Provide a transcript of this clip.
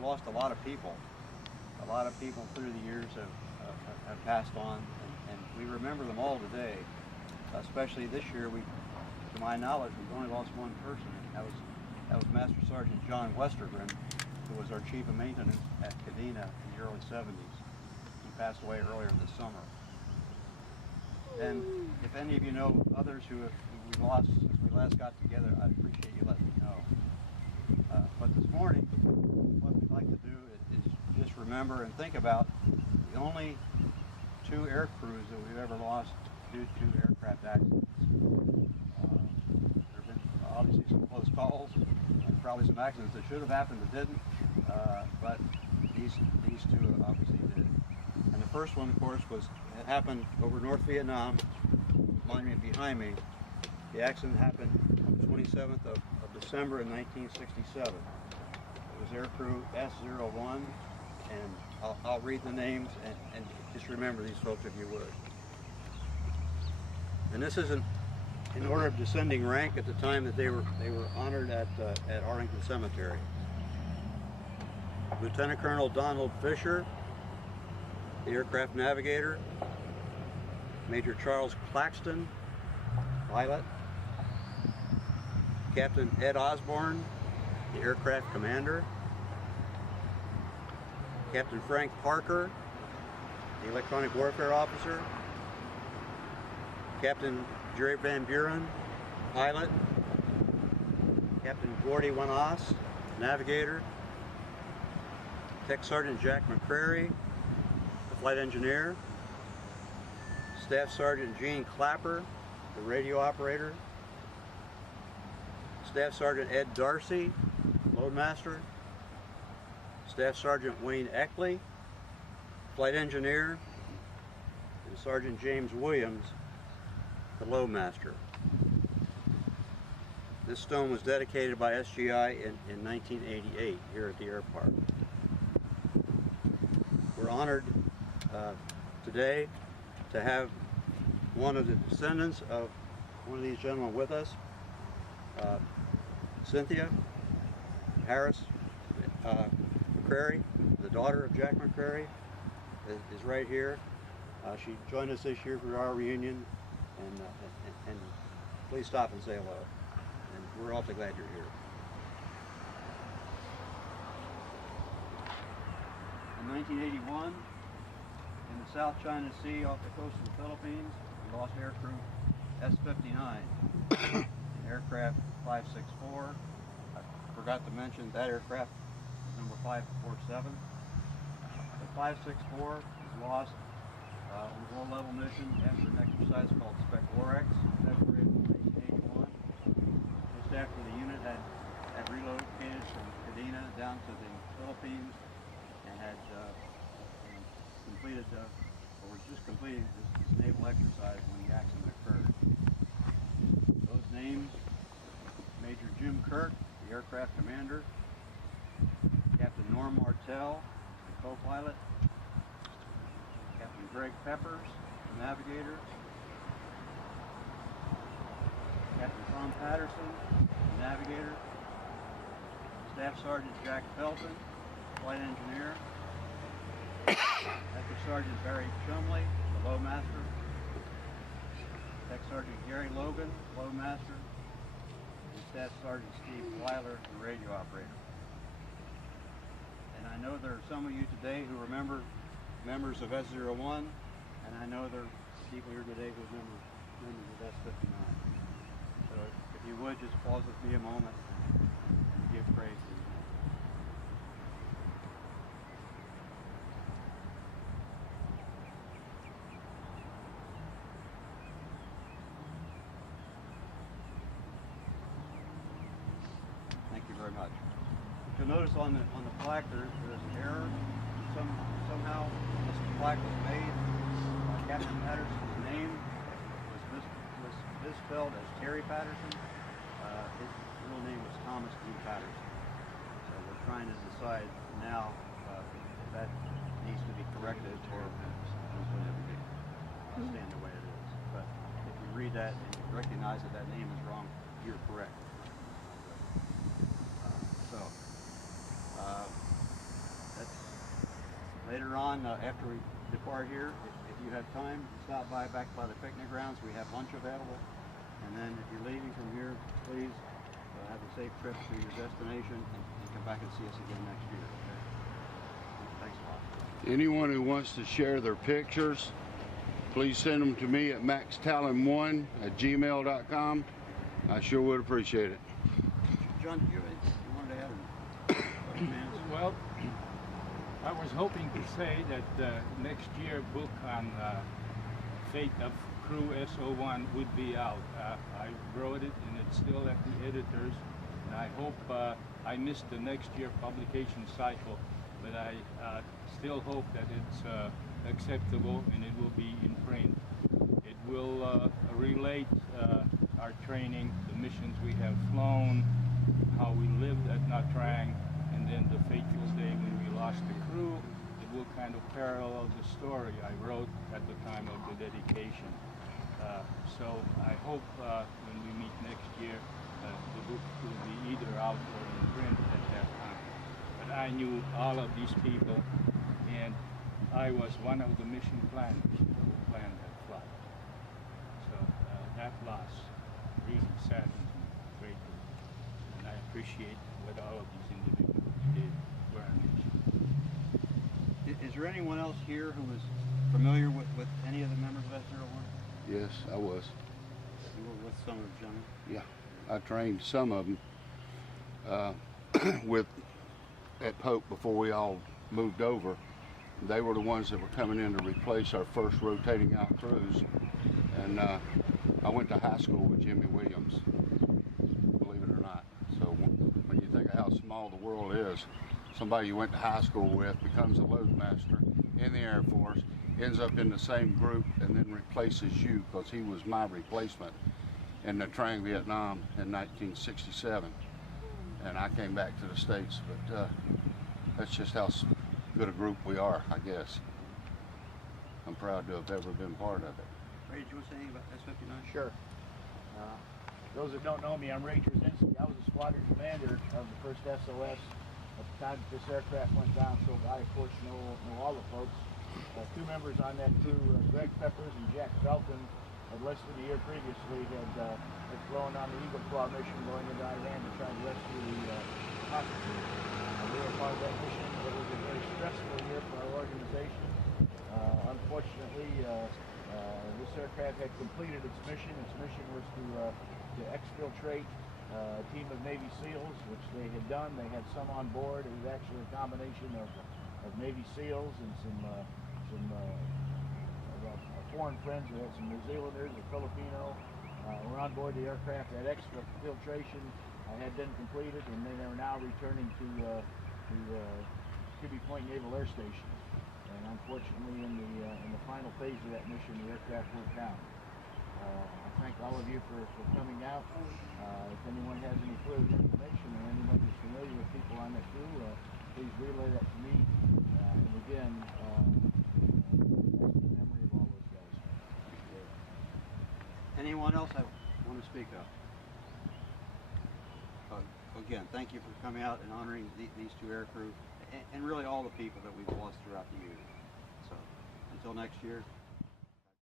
we've lost a lot of people. A lot of people through the years have passed on, and we remember them all today. Especially this year, to my knowledge, we've only lost one person. That was Master Sergeant John Westergren, who was our chief of maintenance at Kadena in the early 70s. He passed away earlier this summer. And if any of you know others who we've lost since we last got together, I'd appreciate you letting me know. But this morning, what we'd like to do is just remember and think about the only 2 air crews that we've ever lost due to aircraft accidents. There have been obviously some close calls, and probably some accidents that should have happened that didn't, but these 2 obviously did. And the first one, of course, it happened over North Vietnam, monument behind me. The accident happened on the 27th of December in 1967. It was aircrew S-01, and I'll read the names and just remember these folks if you would. And this is in order of descending rank at the time that they were honored at Arlington Cemetery. Lieutenant Colonel Donald Fisher, the aircraft navigator. Major Charles Claxton, pilot. Captain Ed Osborne, the aircraft commander. Captain Frank Parker, the electronic warfare officer. Captain Jerry Van Buren, pilot. Captain Gordy Wanas, navigator. Tech Sergeant Jack McCrary, the flight engineer. Staff Sergeant Gene Clapper, the radio operator. Staff Sergeant Ed Darcy, loadmaster. Staff Sergeant Wayne Eckley, flight engineer. And Sergeant James Williams, the loadmaster. This stone was dedicated by SGI in 1988 here at the air park. We're honored today to have one of the descendants of one of these gentlemen with us. Cynthia Harris McCrary, the daughter of Jack McCrary, is right here. She joined us this year for our reunion, and please stop and say hello. And we're awfully glad you're here. In 1981, in the South China Sea off the coast of the Philippines, we lost aircrew S-59, aircraft 564. I forgot to mention that aircraft is number 547. The 564 was lost on a low-level mission after an exercise called Spec Lorex in February of 1981. Just after the unit had relocated from Kadena down to the Philippines and had completed, or was just completing this naval exercise when the accident occurred. Those names: Major Jim Kirk, the aircraft commander; Captain Norm Martell, the co-pilot; Captain Greg Peppers, the navigator; Captain Tom Patterson, the navigator; Staff Sergeant Jack Felton, flight engineer; Tech Sergeant Barry Chumley, the loadmaster; Tech Sergeant Gary Logan, loadmaster; and Staff Sergeant Steve Weiler, the radio operator. And I know there are some of you today who remember members of S-01, and I know there are people here today who remember members of S-59. So if you would, just pause with me a moment and give praise to them. Thank you very much. You'll notice on the plaque there's an error. Somehow this plaque was made. Captain Patterson's name was misspelled as Terry Patterson. His real name was Thomas D. Patterson. So we're trying to decide now if that needs to be corrected or it'll stand the way it is. But if you read that and you recognize that name is wrong, you're correct. Later on, after we depart here, if you have time, stop by back by the picnic grounds. We have lunch available. And then if you're leaving from here, please have a safe trip to your destination and come back and see us again next year. Okay? Thanks a lot. Anyone who wants to share their pictures, please send them to me at maxtalon1@gmail.com. I sure would appreciate it. John, you wanted to add a minutes? Well, I was hoping to say that next year book on fate of crew S-01 would be out. I wrote it and it's still at the editors, and I hope I missed the next year publication cycle, but I still hope that it's acceptable and it will be in print. It will relate our training, the missions we have flown, how we lived at Nha Trang, and then the fateful day when we lost the crew. It will kind of parallel the story I wrote at the time of the dedication. So I hope when we meet next year, the book will be either out or in print at that time. But I knew all of these people, and I was one of the mission planners who planned that flight. So that loss really saddens me greatly, and I appreciate what all of these individuals did for our nation. Is there anyone else here who is familiar with any of the members of S-01? Yes, I was. You were with some of the gentlemen? Yeah, I trained some of them at Pope before we all moved over. They were the ones that were coming in to replace our first rotating out crews. And I went to high school with Jimmy Williams, believe it or not. So when you think of how small the world is, somebody you went to high school with becomes a loadmaster in the Air Force, ends up in the same group, and then replaces you, because he was my replacement in Nha Trang, Vietnam in 1967. And I came back to the States, but that's just how good a group we are, I guess. I'm proud to have ever been part of it. Ray, did you want to say anything about S-59? Sure. Those that don't know me, I'm Ray Trzynski. I was a squadron commander of the first SOS at the time that this aircraft went down, so I, of course, know all the folks. Two members on that crew, Greg Peppers and Jack Felton, had listed a year previously, had flown on the Eagle Claw mission going into Iran to try to rescue the hostages. We were part of that mission. It was a very stressful year for our organization. Unfortunately, this aircraft had completed its mission. Its mission was to exfiltrate a team of Navy SEALs, which they had done. They had some on board. It was actually a combination of Navy SEALs and some foreign friends. We had some New Zealanders, a Filipino. Were on board the aircraft. That exfiltration had been completed, and they are now returning to Kibbe Point Naval Air Station. And unfortunately, in the final phase of that mission, the aircraft went down. I thank all of you for coming out. If anyone has any further information or anyone is familiar with people on that crew, please relay that to me. And again, that's the memory of all those guys. Anyone else I want to speak of? Again, thank you for coming out and honoring these two aircrew and really all the people that we've lost throughout the years. So until next year,